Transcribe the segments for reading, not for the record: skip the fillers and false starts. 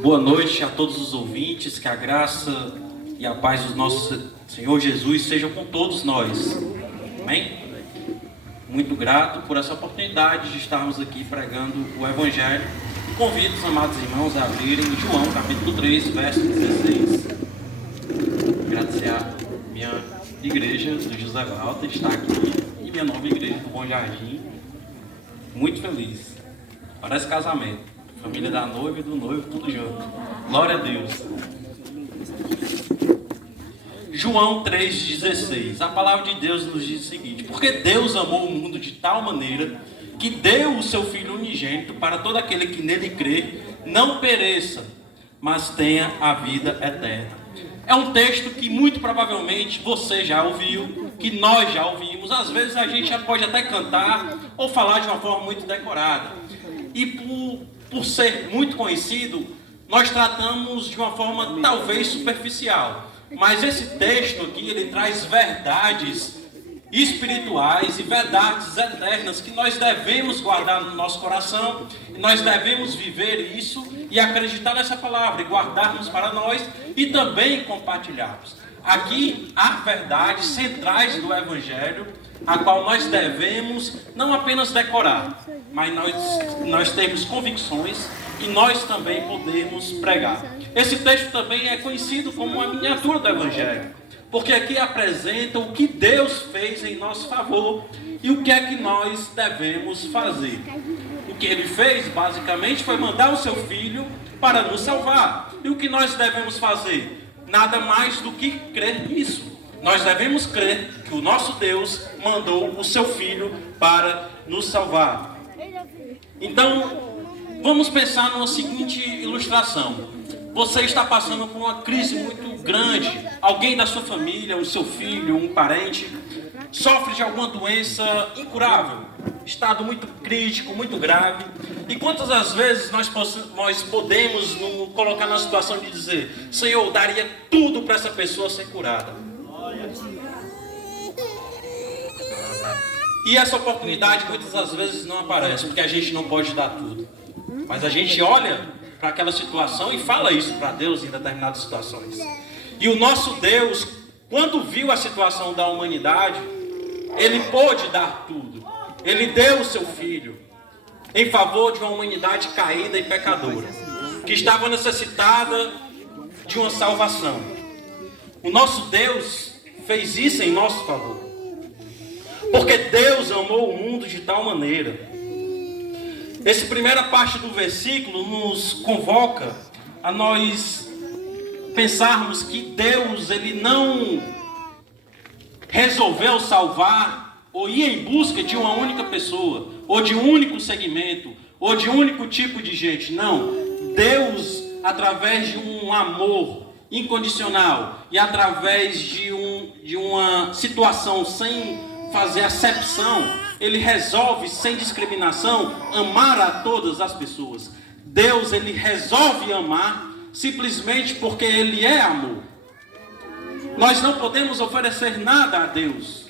Boa noite a todos os ouvintes, que a graça e a paz do nosso Senhor Jesus sejam com todos nós. Amém? Muito grato por essa oportunidade de estarmos aqui pregando o Evangelho. Convido os amados irmãos a abrirem João capítulo 3, verso 16. Agradecer a minha igreja do José Valta estar aqui e minha nova igreja do Bom Jardim. Muito feliz. Parece casamento. Família da noiva e do noivo, tudo junto. Glória a Deus. João 3,16. A palavra de Deus nos diz o seguinte: porque Deus amou o mundo de tal maneira que deu o seu Filho unigênito para todo aquele que nele crê, não pereça, mas tenha a vida eterna. É um texto que muito provavelmente você já ouviu, que nós já ouvimos. Às vezes a gente já pode até cantar ou falar de uma forma muito decorada. E por ser muito conhecido, nós tratamos de uma forma talvez superficial. Mas esse texto aqui, ele traz verdades espirituais e verdades eternas que nós devemos guardar no nosso coração. E nós devemos viver isso e acreditar nessa palavra e guardarmos para nós e também compartilharmos. Aqui há verdades centrais do Evangelho, a qual nós devemos não apenas decorar, mas nós temos convicções e nós também podemos pregar. Esse texto também é conhecido como uma miniatura do Evangelho, porque aqui apresenta o que Deus fez em nosso favor e o que é que nós devemos fazer. O que ele fez, basicamente, foi mandar o seu Filho para nos salvar. E o que nós devemos fazer? Nada mais do que crer nisso. Nós devemos crer que o nosso Deus mandou o seu Filho para nos salvar. Então, vamos pensar numa seguinte ilustração. Você está passando por uma crise muito grande. Alguém da sua família, o seu filho, um parente, sofre de alguma doença incurável. Estado muito crítico, muito grave. E quantas as vezes nós podemos nos colocar na situação de dizer: Senhor, eu daria tudo para essa pessoa ser curada. E essa oportunidade muitas das vezes não aparece, porque a gente não pode dar tudo. Mas a gente olha para aquela situação e fala isso para Deus em determinadas situações. E o nosso Deus, quando viu a situação da humanidade, Ele pôde dar tudo. Ele deu o seu Filho em favor de uma humanidade caída e pecadora, que estava necessitada de uma salvação. O nosso Deus fez isso em nosso favor. Porque Deus amou o mundo de tal maneira. Essa primeira parte do versículo nos convoca a nós pensarmos que Deus, Ele não resolveu salvar ou ir em busca de uma única pessoa, ou de um único segmento, ou de um único tipo de gente. Não. Deus, através de um amor incondicional e através de uma situação sem fazer acepção, Ele resolve sem discriminação amar a todas as pessoas. Deus, Ele resolve amar simplesmente porque Ele é amor. Nós não podemos oferecer nada a Deus.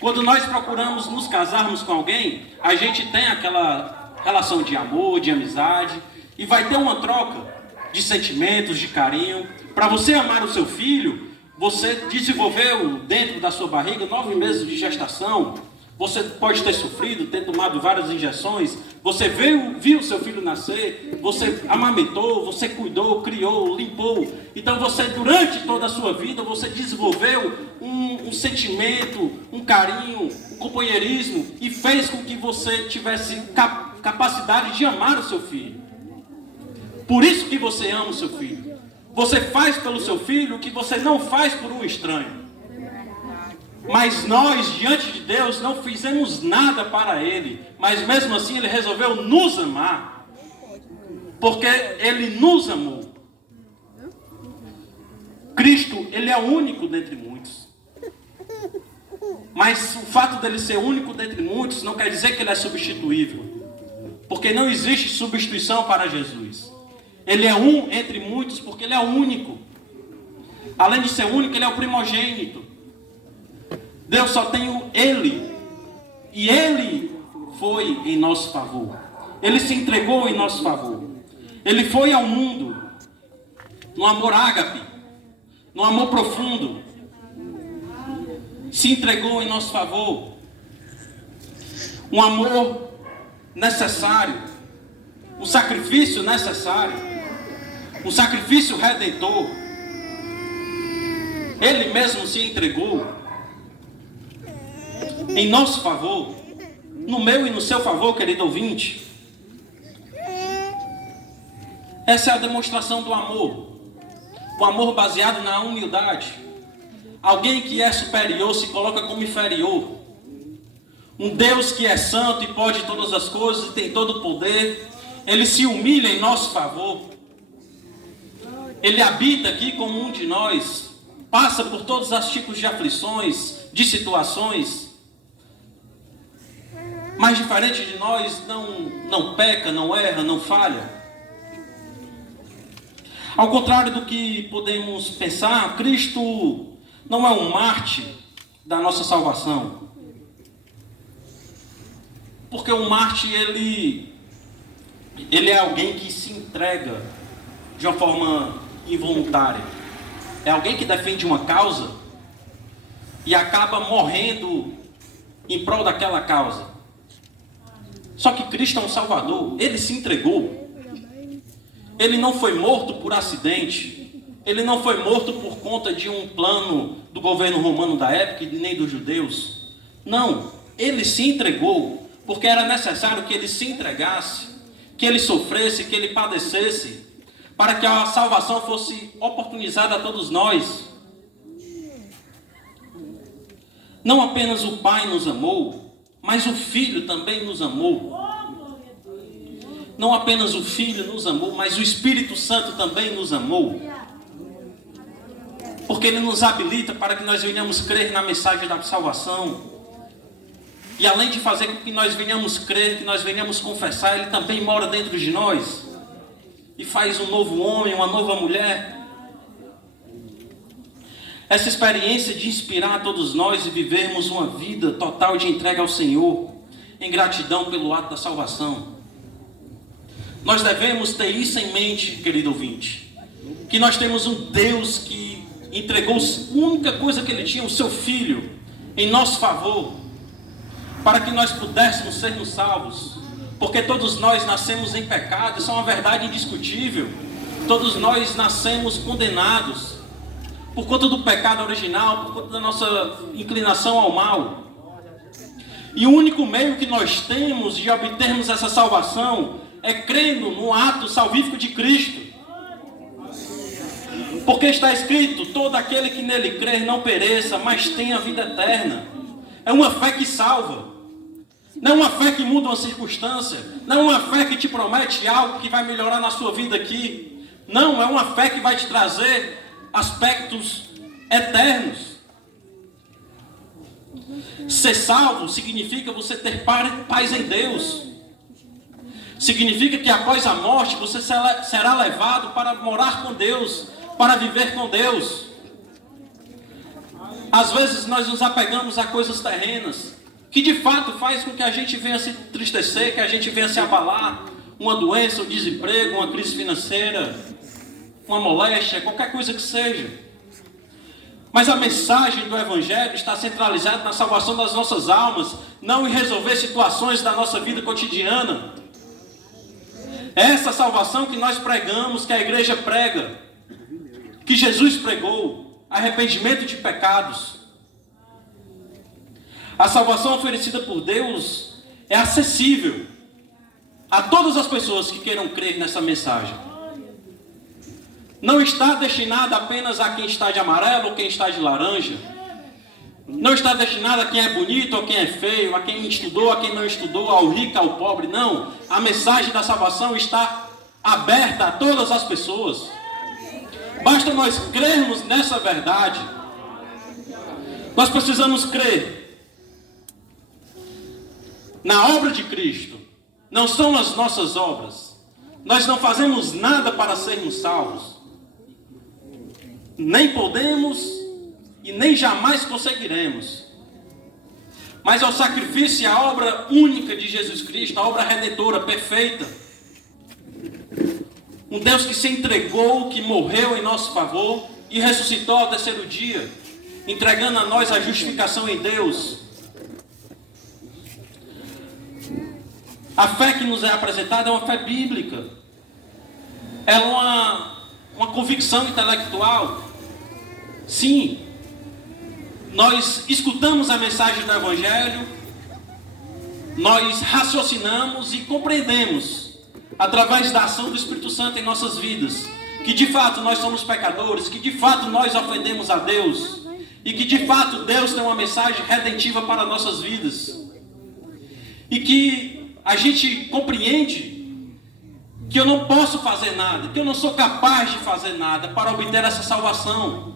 Quando nós procuramos nos casarmos com alguém, a gente tem aquela relação de amor, de amizade, e vai ter uma troca de sentimentos, de carinho. Para você amar o seu filho, você desenvolveu dentro da sua barriga 9 meses de gestação. Você pode ter sofrido, ter tomado várias injeções. Você viu o seu filho nascer. Você amamentou, você cuidou, criou, limpou. Então você, durante toda a sua vida, você desenvolveu um sentimento, um carinho, um companheirismo. E fez com que você tivesse capacidade de amar o seu filho. Por isso que você ama o seu filho. Você faz pelo seu filho o que você não faz por um estranho. Mas nós, diante de Deus, não fizemos nada para Ele. Mas mesmo assim Ele resolveu nos amar. Porque Ele nos amou. Cristo, Ele é o único dentre muitos. Mas o fato dele ser único dentre muitos não quer dizer que Ele é substituível. Porque não existe substituição para Jesus. Ele é um entre muitos porque Ele é o único. Além de ser único, Ele é o primogênito. Deus só tem Ele. E Ele foi em nosso favor. Ele se entregou em nosso favor. Ele foi ao mundo no amor ágape, no amor profundo, se entregou em nosso favor. Um amor necessário, um sacrifício necessário, um sacrifício redentor. Ele mesmo se entregou em nosso favor, no meu e no seu favor, querido ouvinte. Essa é a demonstração do amor. O amor baseado na humildade. Alguém que é superior se coloca como inferior. Um Deus que é santo e pode todas as coisas e tem todo o poder, ele se humilha em nosso favor. Ele habita aqui como um de nós, passa por todos os tipos de aflições, de situações, mas diferente de nós, não peca, não erra, não falha. Ao contrário do que podemos pensar, Cristo não é um mártir da nossa salvação. Porque o mártir, ele é alguém que se entrega de uma forma involuntária. É alguém que defende uma causa e acaba morrendo em prol daquela causa. Só que Cristo é um Salvador, ele se entregou. Ele não foi morto por acidente. Ele não foi morto por conta de um plano do governo romano da época, nem dos judeus. Não, ele se entregou porque era necessário que ele se entregasse, que ele sofresse, que ele padecesse, para que a salvação fosse oportunizada a todos nós. Não apenas o Pai nos amou, mas o Filho também nos amou. Não apenas o Filho nos amou, mas o Espírito Santo também nos amou. Porque Ele nos habilita para que nós venhamos crer na mensagem da salvação. E além de fazer com que nós venhamos crer, que nós venhamos confessar, Ele também mora dentro de nós. E faz um novo homem, uma nova mulher. Essa experiência de inspirar a todos nós e vivermos uma vida total de entrega ao Senhor, em gratidão pelo ato da salvação. Nós devemos ter isso em mente, querido ouvinte, que nós temos um Deus que entregou a única coisa que Ele tinha, o seu Filho, em nosso favor, para que nós pudéssemos sermos salvos, porque todos nós nascemos em pecado, isso é uma verdade indiscutível. Todos nós nascemos condenados, por conta do pecado original, por conta da nossa inclinação ao mal. E o único meio que nós temos de obtermos essa salvação é crendo no ato salvífico de Cristo. Porque está escrito, todo aquele que nele crer não pereça, mas tenha vida eterna. É uma fé que salva. Não é uma fé que muda uma circunstância. Não é uma fé que te promete algo que vai melhorar na sua vida aqui. Não, é uma fé que vai te trazer aspectos eternos. Ser salvo significa você ter paz em Deus. Significa que após a morte você será levado para morar com Deus, para viver com Deus. Às vezes nós nos apegamos a coisas terrenas, que de fato faz com que a gente venha se entristecer, que a gente venha se abalar. Uma doença, um desemprego, uma crise financeira, uma moléstia, qualquer coisa que seja. Mas a mensagem do Evangelho está centralizada na salvação das nossas almas, não em resolver situações da nossa vida cotidiana. É essa salvação que nós pregamos, que a igreja prega, que Jesus pregou, arrependimento de pecados. A salvação oferecida por Deus é acessível a todas as pessoas que queiram crer nessa mensagem. Não está destinada apenas a quem está de amarelo ou quem está de laranja. Não está destinada a quem é bonito ou quem é feio, a quem estudou, a quem não estudou, ao rico, ao pobre. Não. A mensagem da salvação está aberta a todas as pessoas. Basta nós crermos nessa verdade. Nós precisamos crer na obra de Cristo. Não são as nossas obras. Nós não fazemos nada para sermos salvos. Nem podemos e nem jamais conseguiremos. Mas é o sacrifício e a obra única de Jesus Cristo, a obra redentora, perfeita. Um Deus que se entregou, que morreu em nosso favor e ressuscitou ao terceiro dia, entregando a nós a justificação em Deus. A fé que nos é apresentada é uma fé bíblica. É uma convicção intelectual. Sim, nós escutamos a mensagem do Evangelho, nós raciocinamos e compreendemos, através da ação do Espírito Santo em nossas vidas, que de fato nós somos pecadores, que de fato nós ofendemos a Deus, e que de fato Deus tem uma mensagem redentiva para nossas vidas. E que a gente compreende que eu não posso fazer nada, que eu não sou capaz de fazer nada para obter essa salvação.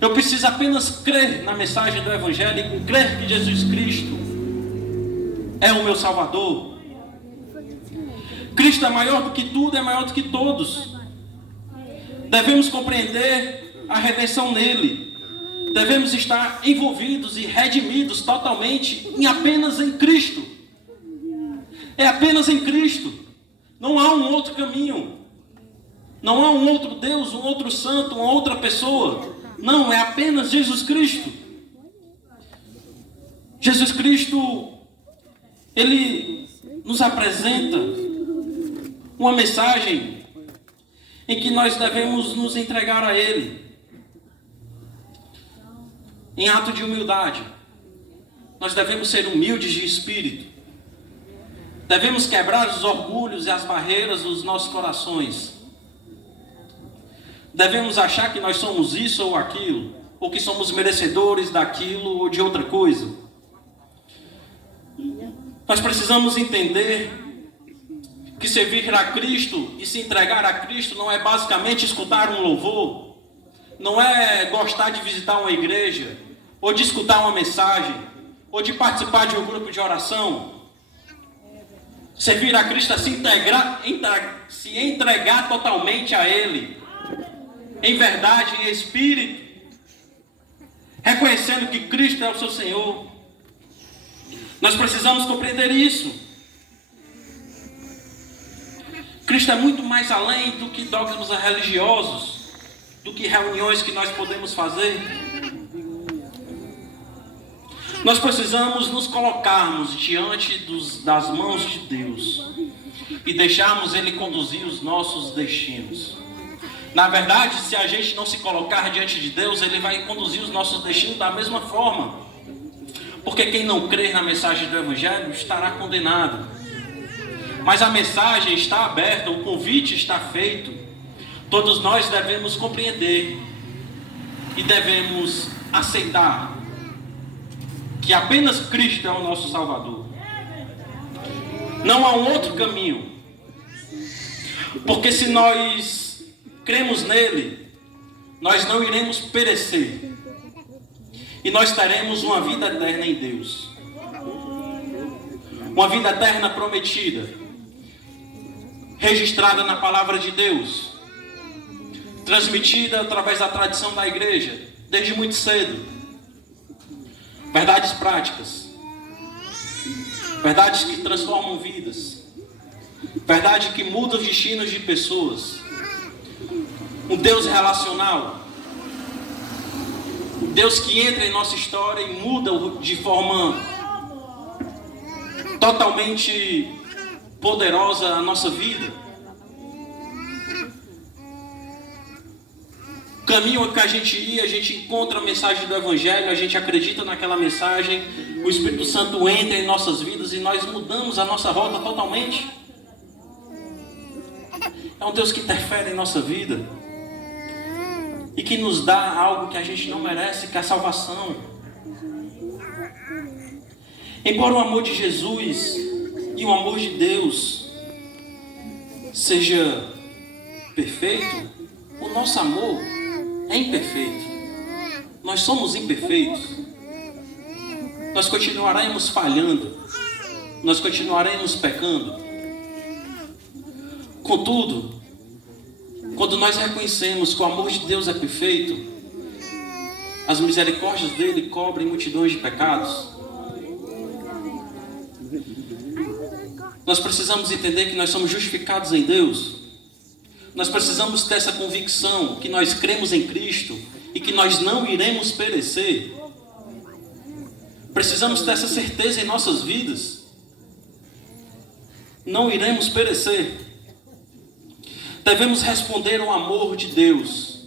Eu preciso apenas crer na mensagem do Evangelho e crer que Jesus Cristo é o meu Salvador. Cristo é maior do que tudo, é maior do que todos. Devemos compreender a redenção nele. Devemos estar envolvidos e redimidos totalmente apenas em Cristo. É apenas em Cristo. Não há um outro caminho. Não há um outro Deus, um outro santo, uma outra pessoa. Não, é apenas Jesus Cristo. Jesus Cristo, Ele nos apresenta uma mensagem em que nós devemos nos entregar a Ele. Em ato de humildade. Nós devemos ser humildes de espírito. Devemos quebrar os orgulhos e as barreiras dos nossos corações. Devemos achar que nós somos isso ou aquilo, ou que somos merecedores daquilo ou de outra coisa. Nós precisamos entender que servir a Cristo e se entregar a Cristo não é basicamente escutar um louvor, não é gostar de visitar uma igreja, ou de escutar uma mensagem, ou de participar de um grupo de oração. Servir a Cristo é se entregar totalmente a Ele, em verdade, em espírito, reconhecendo que Cristo é o seu Senhor. Nós precisamos compreender isso. Cristo é muito mais além do que dogmas religiosos, do que reuniões que nós podemos fazer. Nós precisamos nos colocarmos diante das mãos de Deus e deixarmos Ele conduzir os nossos destinos. Na verdade, se a gente não se colocar diante de Deus, Ele vai conduzir os nossos destinos da mesma forma. Porque quem não crer na mensagem do Evangelho estará condenado. Mas a mensagem está aberta, o convite está feito. Todos nós devemos compreender e devemos aceitar que apenas Cristo é o nosso Salvador. Não há um outro caminho. Porque se nós cremos nele, nós não iremos perecer. E nós teremos uma vida eterna em Deus. Uma vida eterna prometida, registrada na palavra de Deus, transmitida através da tradição da igreja, desde muito cedo. Verdades práticas, verdades que transformam vidas, verdade que muda os destinos de pessoas. Um Deus relacional, um Deus que entra em nossa história e muda de forma totalmente poderosa a nossa vida. O caminho que a gente ia, a gente encontra a mensagem do Evangelho, a gente acredita naquela mensagem, o Espírito Santo entra em nossas vidas e nós mudamos a nossa rota totalmente. É um Deus que interfere em nossa vida e que nos dá algo que a gente não merece, que é a salvação. Embora o amor de Jesus e o amor de Deus seja perfeito, o nosso amor é imperfeito. Nós somos imperfeitos. Nós continuaremos falhando. Nós continuaremos pecando. Contudo, quando nós reconhecemos que o amor de Deus é perfeito, as misericórdias dele cobrem multidões de pecados. Nós precisamos entender que nós somos justificados em Deus Nós precisamos ter essa convicção que nós cremos em Cristo e que nós não iremos perecer. Precisamos ter essa certeza em nossas vidas. Não iremos perecer. Devemos responder ao amor de Deus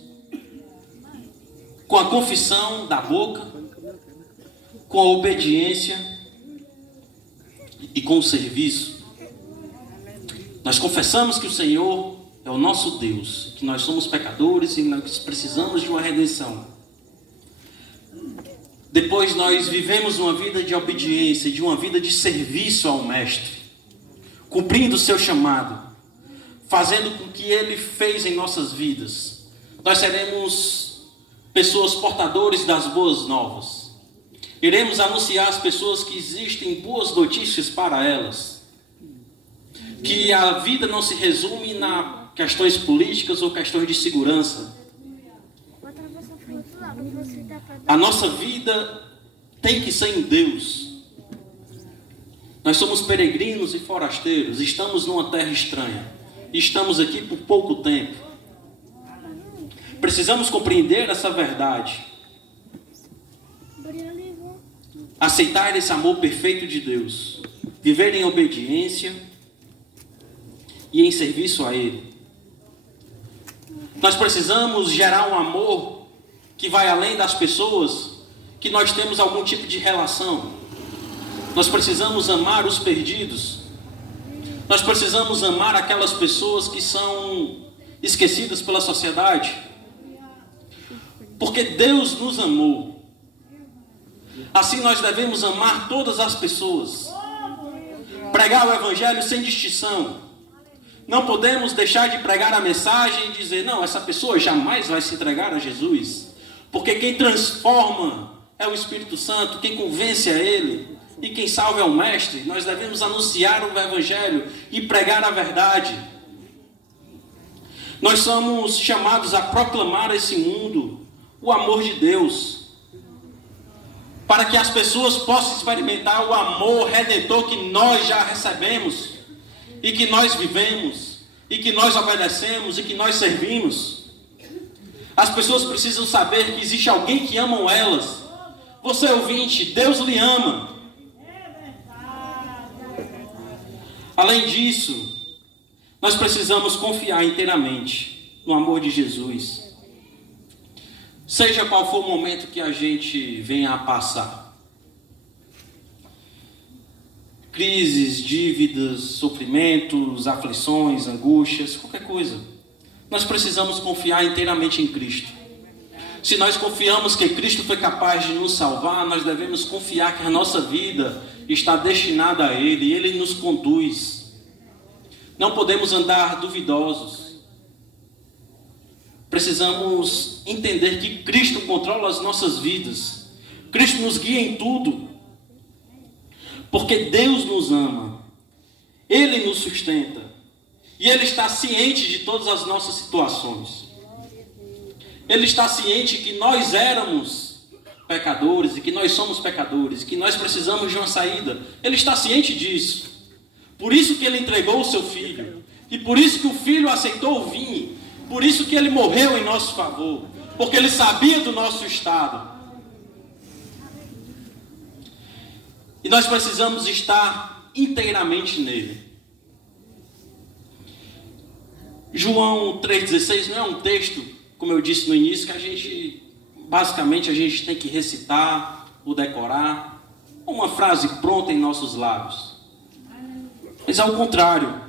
com a confissão da boca, com a obediência e com o serviço. Nós confessamos que o Senhor é o nosso Deus, que nós somos pecadores e nós precisamos de uma redenção. Depois nós vivemos uma vida de obediência, de uma vida de serviço ao Mestre, cumprindo o seu chamado, fazendo com o que Ele fez em nossas vidas. Nós seremos pessoas portadores das boas novas. Iremos anunciar às pessoas que existem boas notícias para elas. Que a vida não se resume na questões políticas ou questões de segurança. A nossa vida tem que ser em Deus. Nós somos peregrinos e forasteiros. Estamos numa terra estranha. Estamos aqui por pouco tempo. Precisamos compreender essa verdade. Aceitar esse amor perfeito de Deus. Viver em obediência e em serviço a Ele. Nós precisamos gerar um amor que vai além das pessoas que nós temos algum tipo de relação. Nós precisamos amar os perdidos. Nós precisamos amar aquelas pessoas que são esquecidas pela sociedade. Porque Deus nos amou. Assim nós devemos amar todas as pessoas. Pregar o Evangelho sem distinção. Não podemos deixar de pregar a mensagem e dizer, não, essa pessoa jamais vai se entregar a Jesus. Porque quem transforma é o Espírito Santo, quem convence é Ele. E quem salva é o Mestre. Nós devemos anunciar o Evangelho e pregar a verdade. Nós somos chamados a proclamar a esse mundo o amor de Deus, para que as pessoas possam experimentar o amor redentor que nós já recebemos, e que nós vivemos, e que nós obedecemos, e que nós servimos. As pessoas precisam saber que existe alguém que ama elas. Você ouvinte, Deus lhe ama. Além disso, nós precisamos confiar inteiramente no amor de Jesus. Seja qual for o momento que a gente venha a passar. Crises, dívidas, sofrimentos, aflições, angústias, qualquer coisa. Nós precisamos confiar inteiramente em Cristo. Se nós confiamos que Cristo foi capaz de nos salvar, nós devemos confiar que a nossa vida está destinada a Ele e Ele nos conduz. Não podemos andar duvidosos. Precisamos entender que Cristo controla as nossas vidas. Cristo nos guia em tudo. Porque Deus nos ama. Ele nos sustenta. E Ele está ciente de todas as nossas situações. Ele está ciente que nós éramos pecadores e que nós somos pecadores, que nós precisamos de uma saída. Ele está ciente disso. Por isso que Ele entregou o seu Filho. E por isso que o Filho aceitou o vinho. Por isso que Ele morreu em nosso favor. Porque Ele sabia do nosso estado. E nós precisamos estar inteiramente nele. João 3,16 não é um texto, como eu disse no início, que a gente tem que recitar ou decorar. Uma frase pronta em nossos lábios. Mas ao contrário,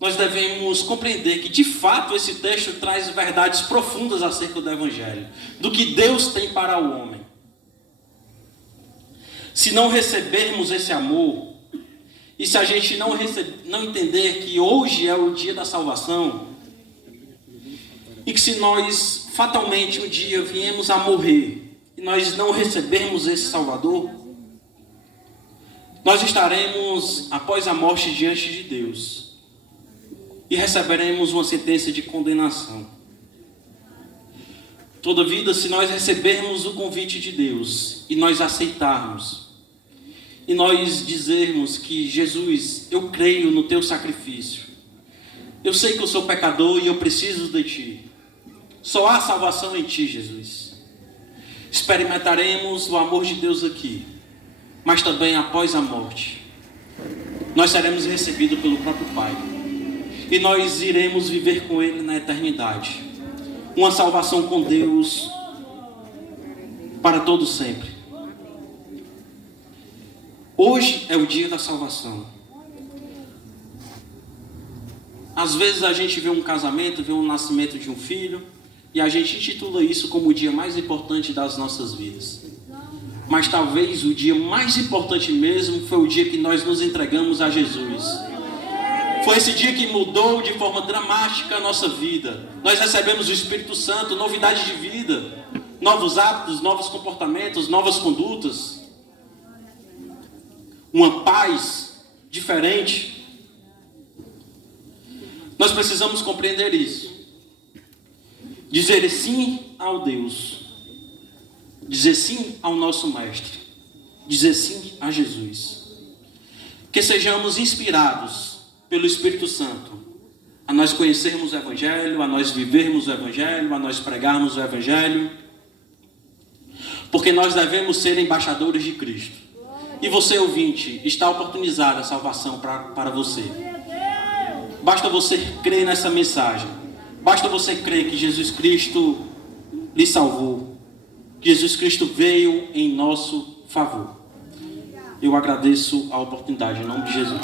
nós devemos compreender que de fato esse texto traz verdades profundas acerca do Evangelho, do que Deus tem para o homem. Se não recebermos esse amor, e se a gente não entender que hoje é o dia da salvação, e que se nós fatalmente um dia viemos a morrer, e nós não recebermos esse Salvador, nós estaremos após a morte diante de Deus, e receberemos uma sentença de condenação. Todavia, se nós recebermos o convite de Deus, e nós aceitarmos, e nós dizermos que Jesus, eu creio no teu sacrifício, Eu sei que eu sou pecador e eu preciso de Ti. Só há salvação em Ti, Jesus. Experimentaremos o amor de Deus aqui, mas também após a morte. Nós seremos recebidos pelo próprio Pai. E nós iremos viver com Ele na eternidade. Uma salvação com Deus para todo sempre. Hoje é o dia da salvação. Às vezes a gente vê um casamento, vê um nascimento de um filho, e a gente intitula isso como o dia mais importante das nossas vidas. Mas talvez o dia mais importante mesmo foi o dia que nós nos entregamos a Jesus. Foi esse dia que mudou de forma dramática a nossa vida. Nós recebemos o Espírito Santo, novidade de vida, novos hábitos, novos comportamentos, novas condutas. Uma paz diferente. Nós precisamos compreender isso. Dizer sim ao Deus. Dizer sim ao nosso Mestre. Dizer sim a Jesus. Que sejamos inspirados pelo Espírito Santo a nós conhecermos o Evangelho, a nós vivermos o Evangelho, a nós pregarmos o Evangelho. Porque nós devemos ser embaixadores de Cristo. E você, ouvinte, está oportunizada a salvação para você. Basta você crer nessa mensagem. Basta você crer que Jesus Cristo lhe salvou. Que Jesus Cristo veio em nosso favor. Eu agradeço a oportunidade em nome de Jesus.